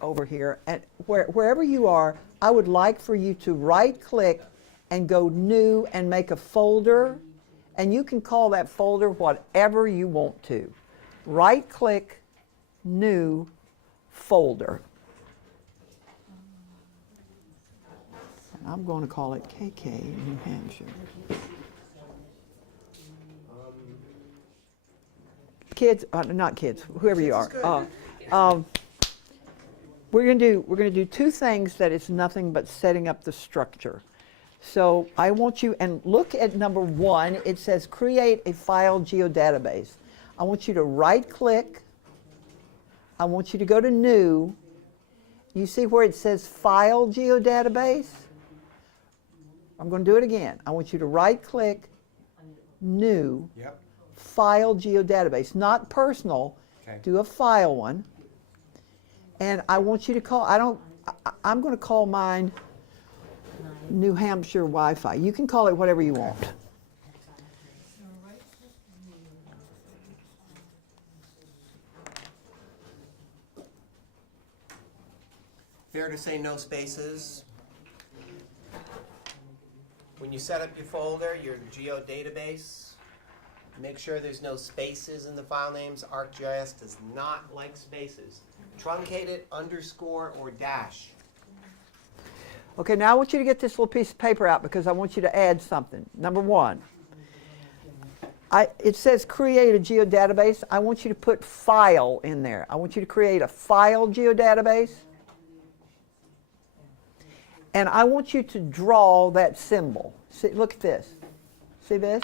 over here, and wherever you are, I would like for you to right-click and go New and make a folder, and you can call that folder whatever you want to. Right-click, New, Folder. And I'm going to call it KK New Hampshire. Kids, not kids, whoever you are. We're going to do two things that is nothing but setting up the structure. So I want you, and look at number 1, it says create a file geodatabase. I want you to right click, I want you to go to New. You see where it says File Geodatabase? I'm going to do it again. I want you to right click, New, Yep. File Geodatabase, not personal, Okay. do a file one. And I want you to call, I'm going to call mine New Hampshire Wi-Fi. You can call it whatever you want. Fair to say no spaces. When you set up your folder, your geodatabase, make sure there's no spaces in the file names. ArcGIS does not like spaces. Truncate it, underscore, or dash. Okay, now I want you to get this little piece of paper out because I want you to add something. Number 1, it says create a geodatabase. I want you to put file in there. I want you to create a file geodatabase. And I want you to draw that symbol. See, look at this. See this?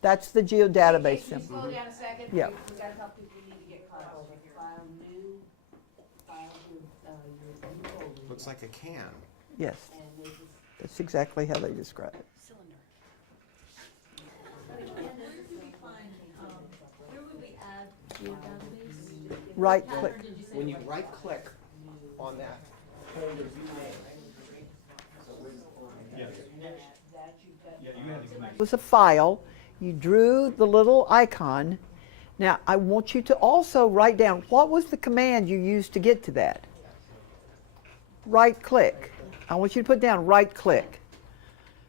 That's the geodatabase symbol. Slow down a second. Yeah. We've got a couple people who need to get caught up over here. File new, your folder. Looks like a can. Yes, And this is that's exactly how they describe it. cylinder. Where would we add geodatabase? Right click. Did you say When you right click on that folder you made, It was a file. You drew the little icon. Now, I want you to also write down what was the command you used to get to that. Right click. I want you to put down right click.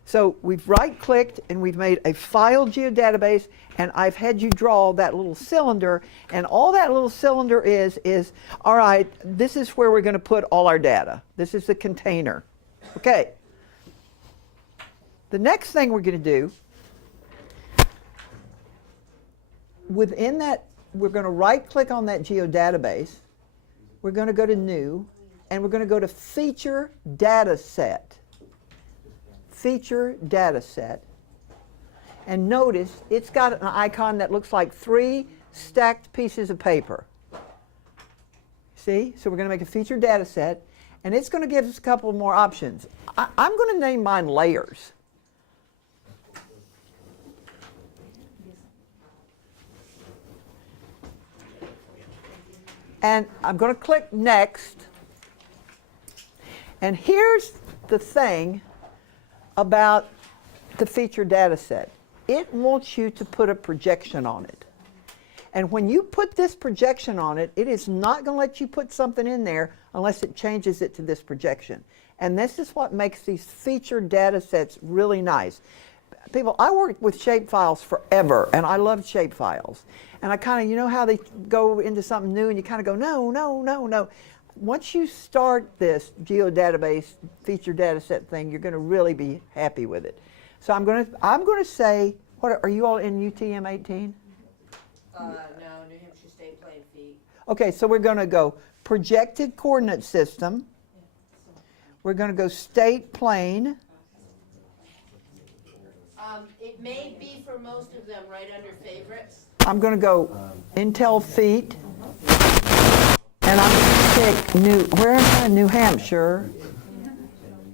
So we've right clicked and we've made a file geodatabase, and I've had you draw that little cylinder, and all that little cylinder is all right, this is where we're going to put all our data. This is the container. Okay. The next thing we're going to do, within that, we're going to right click on that geodatabase. We're going to go to New, and we're going to go to Feature Data Set. Feature Data Set. And notice it's got an icon that looks like 3 stacked pieces of paper. See? So we're going to make a feature data set, and it's going to give us a couple more options. I'm going to name mine layers. And I'm going to click Next. And here's the thing about the feature data set. It wants you to put a projection on it. And when you put this projection on it, it is not going to let you put something in there unless it changes it to this projection. And this is what makes these feature data sets really nice. People, I worked with shapefiles forever, and I loved shapefiles. And I kind of, you know how they go into something new and you kind of go, no, no, no, no. Once you start this geodatabase feature data set thing, you're going to really be happy with it. So I'm going to say, what are you all in UTM 18? No, New Hampshire State Plane Feet. Okay, so we're going to go projected coordinate system. We're going to go state plane. It may be for most of them right under favorites. I'm going to go Intel feet. And I'm going to pick where am I? New Hampshire.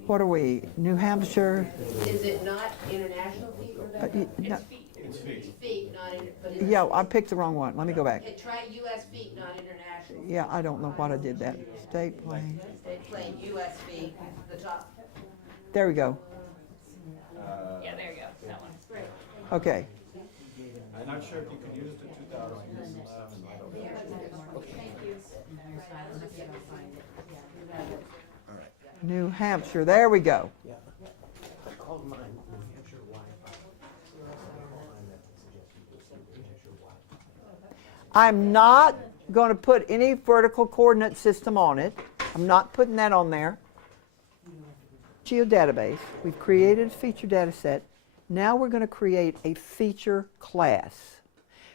What are we? New Hampshire. Is it not international feet or that? No, It's feet, not but it's yeah, I picked the wrong one. Let me go back. try U.S. feet, not international. Yeah, I don't know what I did that. State plane. State plane, U.S. feet, the top. There we go. Yeah, there you go, that one. Great. Okay. I'm not sure if you can use the 2007. New Hampshire, there we go. Yeah. I called mine New Hampshire Wi-Fi. I'm not going to put any vertical coordinate system on it. I'm not putting that on there. Geodatabase, we've created a feature data set. Now we're going to create a feature class.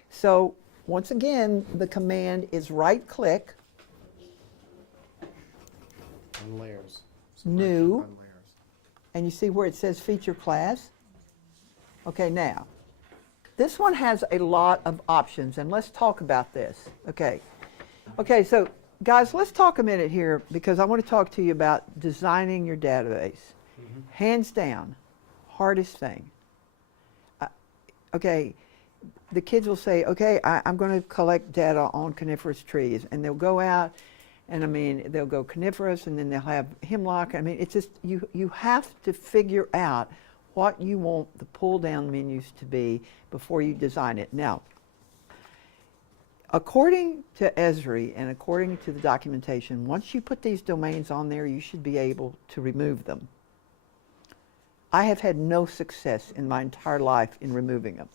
So once again, the command is right click, On layers. New. On layers. and you see where it says feature class? Okay, now, this one has a lot of options, and let's talk about this. Okay, so guys, let's talk a minute here because I want to talk to you about designing your database. Hands down, hardest thing. Okay, the kids will say, okay, I'm going to collect data on coniferous trees, and they'll go out, and I mean, they'll go coniferous, and then they'll have hemlock. I mean, it's just, you have to figure out what you want the pull-down menus to be before you design it. Now, according to Esri and according to the documentation, once you put these domains on there, you should be able to remove them. I have had no success in my entire life in removing them.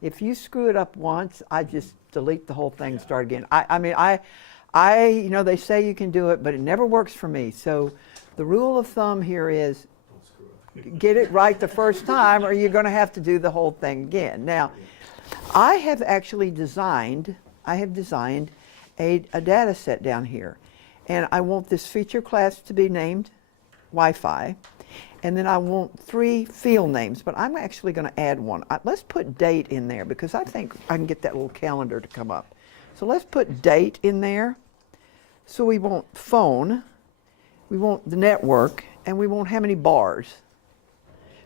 If you screw it up once, I just delete the whole thing and start again. I mean, you know, they say you can do it, but it never works for me. So the rule of thumb here is get it right the first time or you're going to have to do the whole thing again. Now, I have actually designed a data set down here. And I want this feature class to be named Wi-Fi. And then I want 3 field names, but I'm actually going to add one. Let's put date in there because I think I can get that little calendar to come up. So let's put date in there. So we want phone, we want the network, and we want how many bars.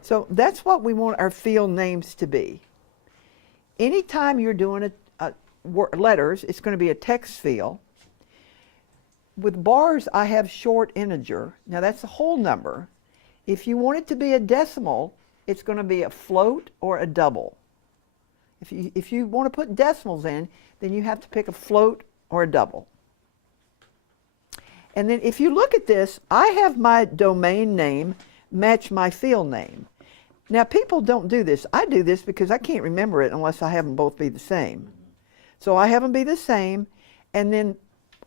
So that's what we want our field names to be. Anytime you're doing letters, it's going to be a text field. With bars, I have short integer. Now that's a whole number. If you want it to be a decimal, it's going to be a float or a double. If you want to put decimals in, then you have to pick a float or a double. And then if you look at this, I have my domain name match my field name. Now people don't do this. I do this because I can't remember it unless I have them both be the same. So I have them be the same, and then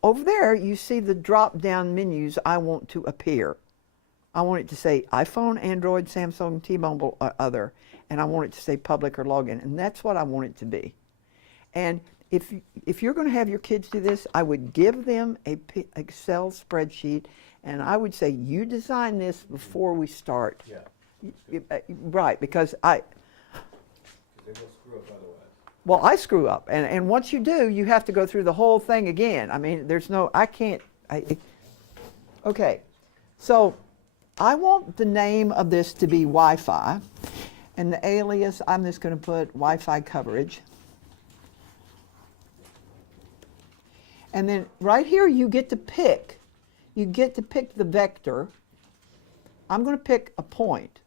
over there you see the drop-down menus I want to appear. I want it to say iPhone, Android, Samsung, T-Mobile, other, and I want it to say public or login, and that's what I want it to be. And if you're going to have your kids do this, I would give them an Excel spreadsheet, and I would say, you design this before we start. Yeah. Right, because They will screw up otherwise. well, I screw up, and once you do, you have to go through the whole thing again. I mean, there's no, okay, so I want the name of this to be Wi-Fi, and the alias, I'm just going to put Wi-Fi coverage. And then right here, you get to pick the vector. I'm going to pick a point.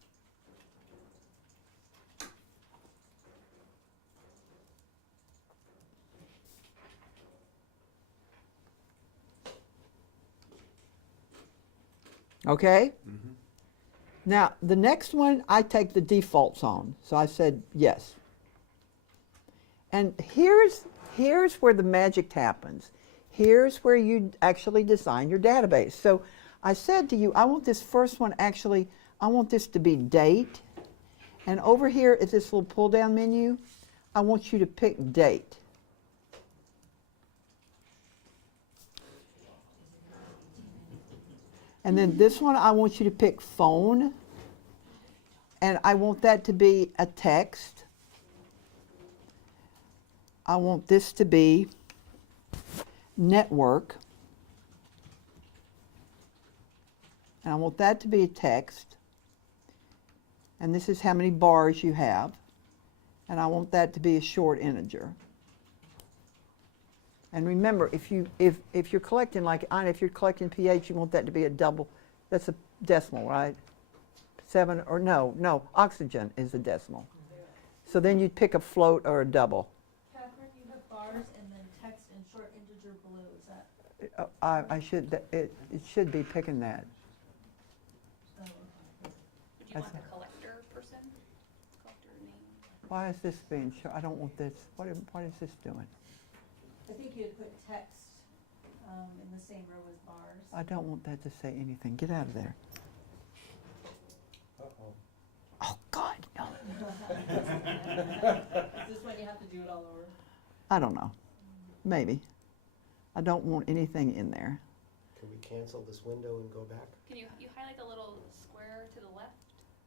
Okay? Mm-hmm. Now, the next one, I take the defaults on. So I said yes. And here's where the magic happens. Here's where you actually design your database. So I said to you, I want this first one actually, I want this to be date. And over here at this little pull-down menu, I want you to pick date. And then this one, I want you to pick phone. And I want that to be a text. I want this to be network. And I want that to be a text. And this is how many bars you have. And I want that to be a short integer. And remember, if you're collecting if you're collecting pH, you want that to be a double. That's a decimal, right? 7 or no, oxygen is a decimal. So then you'd pick a float or a double. Kathryn, you have bars and then text and short integer blue. Is that? It should be picking that. you want the collector person? Collector name? Why is this being shown? I don't want this. What is this doing? I think you'd put text in the same row as bars. I don't want that to say anything. Get out of there. Uh-oh. Oh, God, no. Is this when you have to do it all over? I don't know. Maybe. I don't want anything in there. Can we cancel this window and go back? Can you highlight the little square to the left?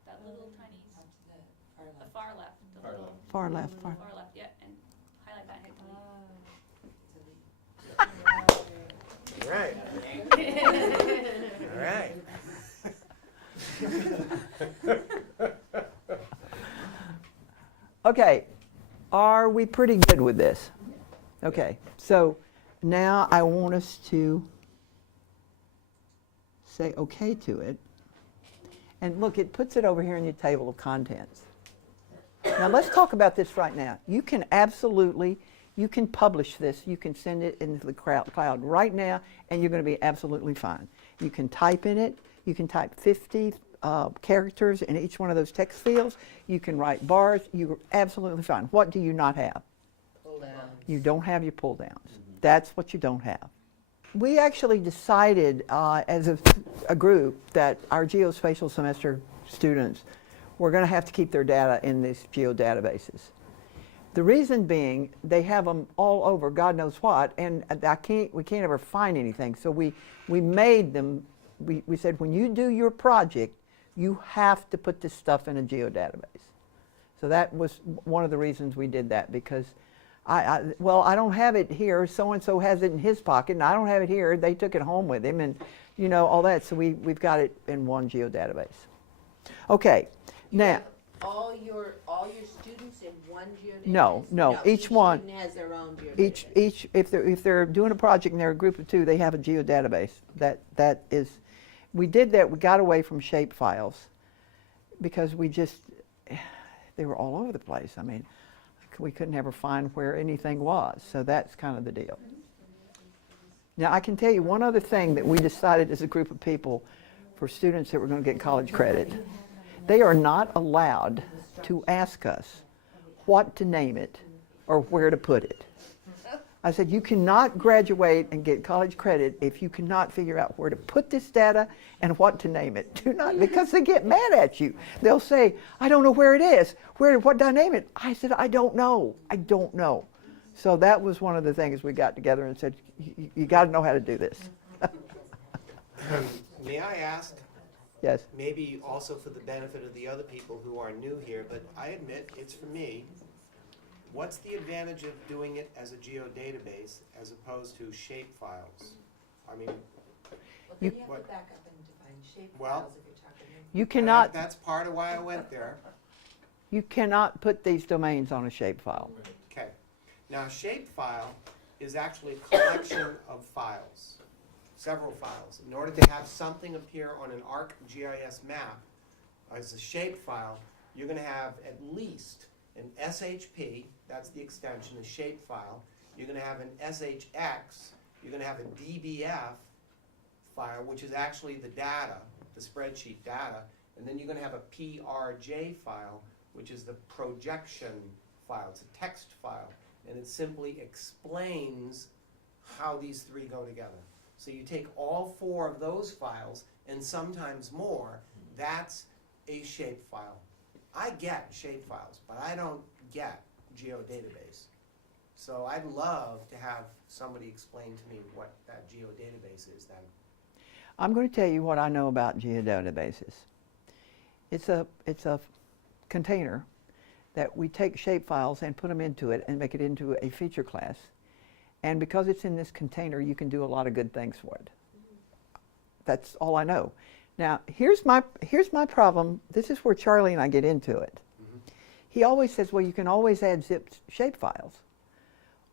That little tiny, the far left. The Far little left. Far left, far. far left, yeah, and highlight that and hit All right. All right. Okay, are we pretty good with this? Okay, so now I want us to say okay to it. And look, it puts it over here in your table of contents. Now let's talk about this right now. You can absolutely, you can publish this, you can send it into the cloud right now, and you're going to be absolutely fine. You can type in it, you can type 50 characters in each one of those text fields, you can write bars, you're absolutely fine. What do you not have? Pull down. You don't have your pull downs. That's what you don't have. We actually decided as a group that our geospatial semester students were going to have to keep their data in these geodatabases. The reason being, they have them all over God knows what, and we can't ever find anything. So we made them, we said, when you do your project, you have to put this stuff in a geodatabase. So that was one of the reasons we did that, because well, I don't have it here, so-and-so has it in his pocket, and I don't have it here, they took it home with him, and you know, all that, so we've got it in one geodatabase. Okay, now, All your students in one geodatabase? No, each one- student has their own geodatabase. each if they're doing a project and they're a group of two, they have a geodatabase. That is, we did that, we got away from shape files, because they were all over the place. I mean, we couldn't ever find where anything was, so that's kind of the deal. Now, I can tell you one other thing that we decided as a group of people for students that were going to get college credit. They are not allowed to ask us what to name it or where to put it. I said, you cannot graduate and get college credit if you cannot figure out where to put this data and what to name it. Do not, because they get mad at you. They'll say, I don't know where it is. What do I name it? I said, I don't know. I don't know. So that was one of the things we got together and said, you got to know how to do this. May I ask, Yes. maybe also for the benefit of the other people who are new here, but I admit it's for me, what's the advantage of doing it as a geodatabase as opposed to shape files? I mean, Well, then you have to back up and define shape Well, files if you're talking. You cannot, that's part of why I went there. you cannot put these domains on a shapefile. Okay. Now, a shapefile is actually a collection of files, several files. In order to have something appear on an ArcGIS map as a shapefile, you're going to have at least an SHP, that's the extension, a shapefile. You're going to have an SHX. You're going to have a DBF file, which is actually the data, the spreadsheet data. And then you're going to have a PRJ file, which is the projection file. It's a text file. And it simply explains how these three go together. So you take all four of those files, and sometimes more, that's a shapefile. I get shapefiles, but I don't get geodatabase. So I'd love to have somebody explain to me what that geodatabase is then. I'm going to tell you what I know about geodatabases. It's a container that we take shapefiles and put them into it and make it into a feature class. And because it's in this container, you can do a lot of good things for it. That's all I know. Now, here's my problem. This is where Charlie and I get into it. He always says, well, you can always add zipped shapefiles.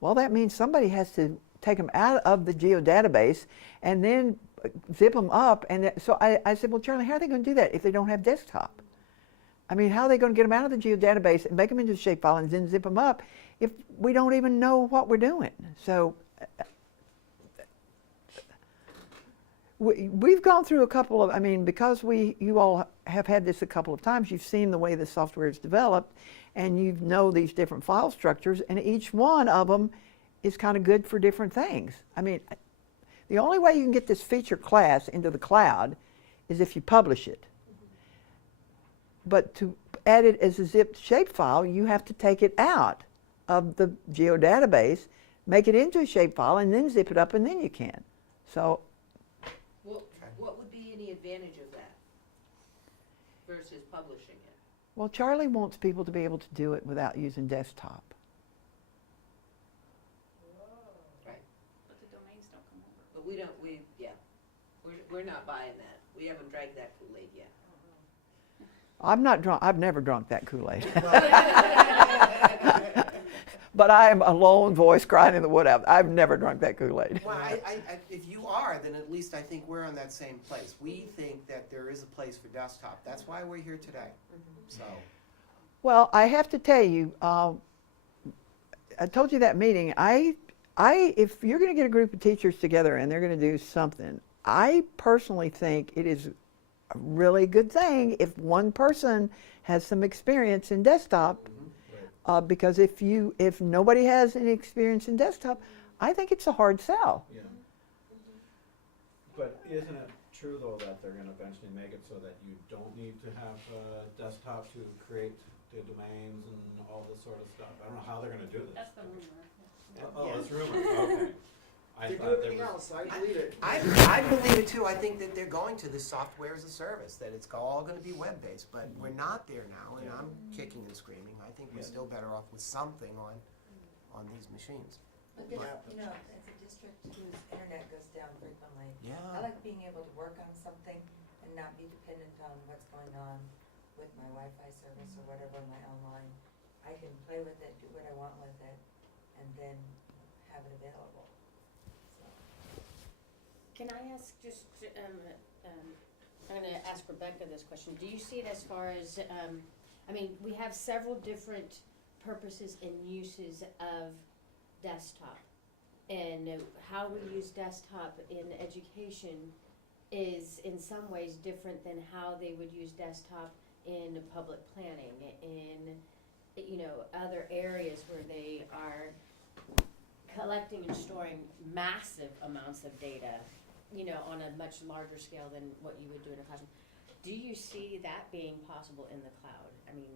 Well, that means somebody has to take them out of the geodatabase and then zip them up. And so I said, well, Charlie, how are they going to do that if they don't have desktop? I mean, how are they going to get them out of the geodatabase and make them into a shapefile and then zip them up if we don't even know what we're doing? So We've gone through a couple of, I mean, because you all have had this a couple of times, you've seen the way the software is developed, and you know these different file structures, and each one of them is kind of good for different things. I mean, the only way you can get this feature class into the cloud is if you publish it. But to add it as a zipped shapefile, you have to take it out of the geodatabase, make it into a shapefile, and then zip it up, and then you can. So, Well, what would be any advantage of that versus publishing it? well, Charlie wants people to be able to do it without using desktop. Right. But the domains don't come over. But we're not buying that. We haven't drank that Kool-Aid yet. I've never drunk that Kool-Aid. But I am a lone voice crying in the wood. I've never drunk that Kool-Aid. Well, if you are, then at least I think we're on that same place. We think that there is a place for desktop. That's why we're here today. So, Well, I have to tell you, I told you that meeting, if you're going to get a group of teachers together and they're going to do something, I personally think it is a really good thing if one person has some experience in desktop, because if nobody has any experience in desktop, I think it's a hard sell. Yeah. But isn't it true though that they're gonna eventually make it so that you don't need to have a desktop to create the domains and all this sort of stuff? I don't know how they're gonna do this. That's the rumor. Oh, that's rumor, okay. I They do thought there everything was. else, I believe it. I believe it too. I think that they're going to this software as a service, that it's all going to be web-based, but we're not there now, and I'm kicking and screaming. I think we're still better off with something on these machines. But this, you know, as a district whose internet goes down frequently, Yeah. I like being able to work on something and not be dependent on what's going on with my Wi-Fi service or whatever on my online. I can play with it, do what I want with it, and then have it available. So. Can I ask just, I'm gonna ask Rebecca this question. Do you see it as far as, I mean, we have several different purposes and uses of desktop. And how we use desktop in education is in some ways different than how they would use desktop in public planning, in, you know, other areas where they are collecting and storing massive amounts of data, you know, on a much larger scale than what you would do in a classroom. Do you see that being possible in the cloud? I mean,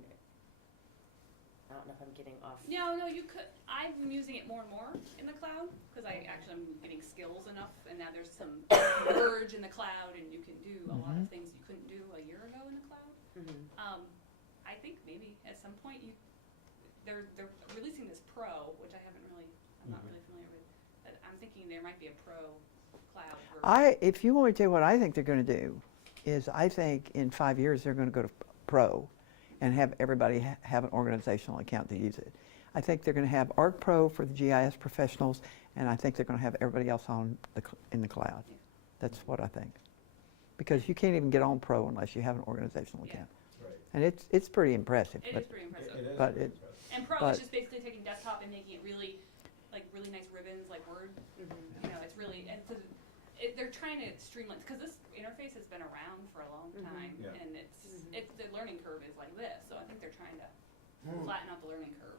I don't know if I'm getting off. No, you could. I'm using it more and more in the cloud because I'm getting skills enough, and now there's some merge in the cloud, and you can do a lot of things you couldn't do a year ago in the cloud. I think maybe at some point they're releasing this Pro, which I'm not really familiar with. But I'm thinking there might be a Pro cloud version. If you want me to tell you what I think they're going to do, is I think in 5 years they're going to go to Pro and have everybody have an organizational account to use it. I think they're going to have ARC Pro for the GIS professionals, and I think they're going to have everybody else in the cloud. That's what I think. Because you can't even get on Pro unless you have an organizational account. Right. And it's pretty impressive. It but is pretty impressive. It is But pretty it- impressive. And Pro but- is just basically taking desktop and making it really nice ribbons like Word. You know, it's really, and so they're trying to streamline, because this interface has been around for a long time, Yeah. and it's the learning curve is like this, so I think they're trying to flatten out the learning curve.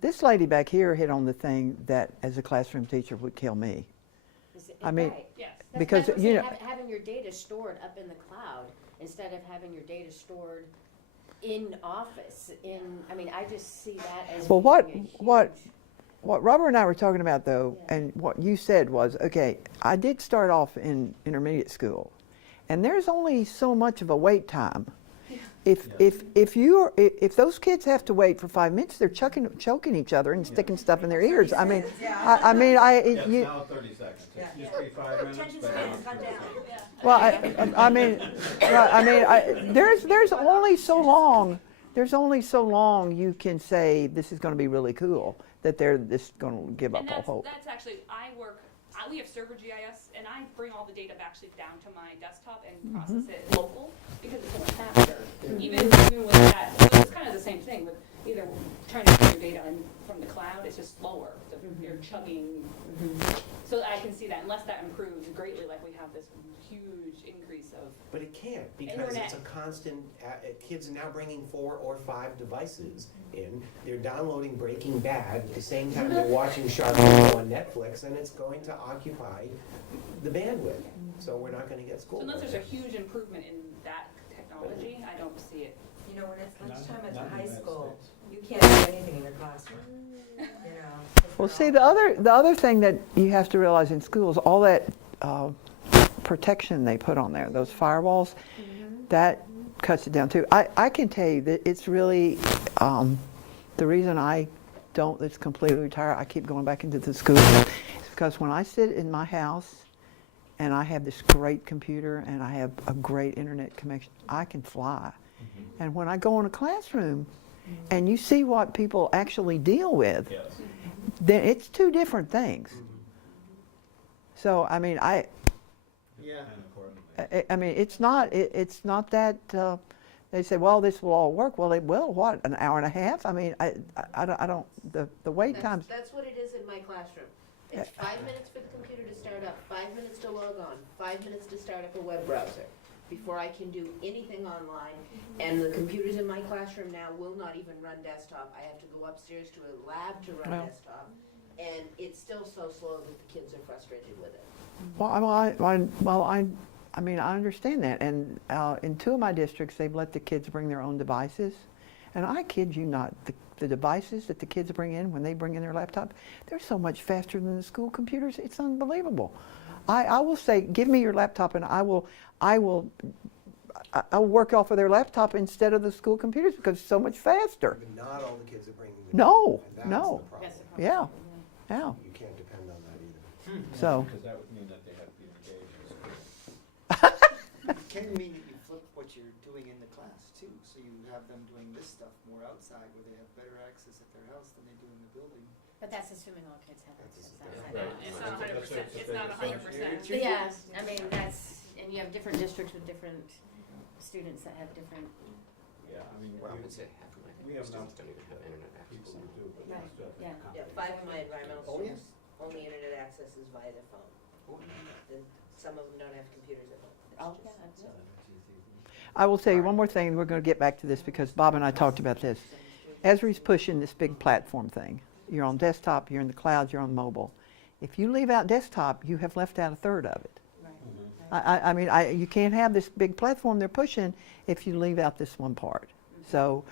This lady back here hit on the thing that as a classroom teacher would kill me. I mean, Right. Yes. That's because, what I'm you saying, know- having your data stored up in the cloud instead of having your data stored in office. I mean, I just see that as Well, being a what huge- Robert and I were talking about, though, Yeah. and what you said was, okay, I did start off in intermediate school, and there's only so much of a wait time. If those kids have to wait for 5 minutes, they're choking each other and sticking stuff in their ears. I mean, Yeah, it's now 30 seconds. It used to be 5 minutes, Attention but now span it's cut 30 down. seconds. well, there's only so long. There's only so long you can say this is going to be really cool that they're just going to give up And all hope. that's actually, we have server GIS, and I bring all the data actually down to my desktop and process it local, because it's so much faster. Even with that, so it's kind of the same thing, either trying to get your data in from the cloud, it's just slower, so you're chugging. So I can see that unless that improves greatly, like we have this huge increase of, But it can't, because Internet. it's a constant, kids are now bringing 4 or 5 devices in. They're downloading Breaking Bad at the same time they're watching Shark Tank on Netflix, and it's going to occupy the bandwidth. So we're not gonna get so school. unless there's a huge improvement in that technology, I don't see it. You know, when it's Not- lunchtime at not in the the high United school, States. you can't do anything in your classroom, you know. Well, see, the other thing that you have to realize in schools, all that protection they put on there, those firewalls, that cuts it down too. I can tell you that it's really, the reason I don't, it's completely retire, I keep going back into the school, is because when I sit in my house and I have this great computer and I have a great internet connection, I can fly. And when I go in a classroom and you see what people actually deal with, Yes. then it's two different things. So, I mean, Yeah. And accordingly. I mean, it's not that, they say, well, this will all work. Well, it will, what, an hour and a half? I mean, I don't, the wait times, That's what it is in my classroom. It's 5 minutes for the computer to start up, 5 minutes to log on, 5 minutes to start up a web browser before I can do anything online. And the computers in my classroom now will not even run desktop. I have to go upstairs to a lab to run Well. desktop. And it's still so slow that the kids are frustrated with it. I mean, I understand that. And in 2 of my districts, they've let the kids bring their own devices. And I kid you not, the devices that the kids bring in when they bring in their laptop, they're so much faster than the school computers. It's unbelievable. I will say, give me your laptop, and I'll work off of their laptop instead of the school computers because it's so much faster. But not all the kids are bringing the. No, and that's no. the problem. That's the problem. Yeah, yeah. You can't depend on that either. So, Because that would mean that they have to be engaged in school. It can mean that you flip what you're doing in the class too, so you have them doing this stuff more outside where they have better access at their house than they do in the building. But that's assuming all kids have access outside. Right. It's not 100%, it's not 100%. Yeah, I mean, that's, and you have different districts with different students that have different, Yeah, I mean, Well, I would say half of my we have enough students don't even have internet people access. who do, but Right, it's still. yeah. Yeah, 5 of my environmental Oh, yeah. students, only internet access is via their phone. Then some of them don't have computers at home. It's oh, just- yeah, that's it. I will tell you one more thing. We're going to get back to this because Bob and I talked about this. Esri's pushing this big platform thing. You're on desktop, you're in the cloud, you're on mobile. If you leave out desktop, you have left out a third of it. I mean, you can't have this big platform they're pushing if you leave out this one part. So